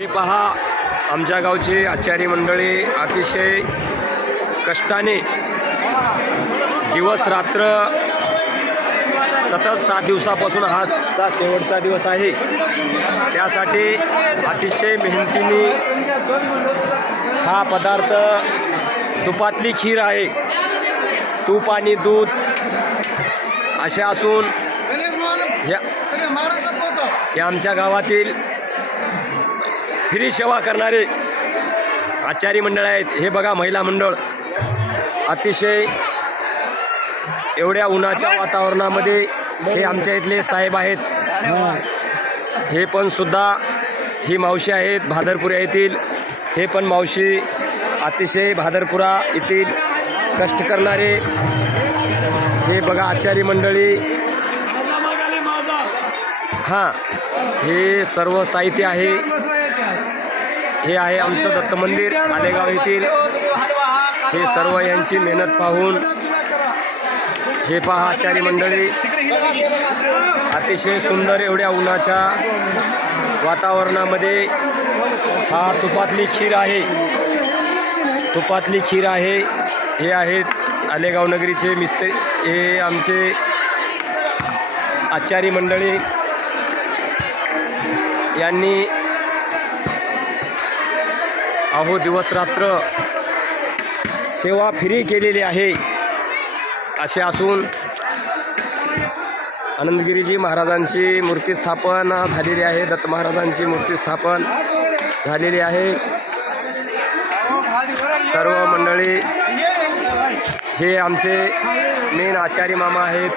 हे पहा आमच्या गावची आचार्य मंडळी अतिशय कष्टाने दिवस रात्र सतत सात दिवसापासून हाचा शेवटचा दिवस आहे. त्यासाठी अतिशय मेहनतीने हा पदार्थ तुपातली खीर आहे. तूप आणि दूध असे असून ह्या हे आमच्या गावातील फ्री सेवा करणारे आचारी मंडळ आहेत. हे बघा महिला मंडळ. अतिशय एवढ्या उन्हाच्या वातावरणामध्ये हे आमच्या इथले साहेब आहेत. हे पण सुद्धा ही मावशी आहेत भादरपुरा येथील. हे पण मावशी अतिशय भादरपुरा येथील कष्ट करणारे. हे बघा आचारी मंडळी. हां हे सर्व साहित्य आहे. हे आहे आमचं दत्त मंदिर आलेगाव येथील. हे सर्व यांची मेहनत पाहून हे पहा आचारी मंडळी. अतिशय सुंदर एवढ्या उन्हाच्या वातावरणामध्ये हा तुपातली खीर आहे. तुपातली खीर आहे. हे आहेत आलेगाव नगरीचे मिस्त्री हे आमचे आचारी मंडळी. यांनी अहो दिवस रात्र सेवा फ्री केलेली आहे असे असून आनंदगिरीजी महाराजांची मूर्ती स्थापन झालेली आहे दत्त महाराजांची मूर्ती स्थापन झालेली आहे. सर्व मंडळी हे आमचे मेन आचार्य मामा आहेत.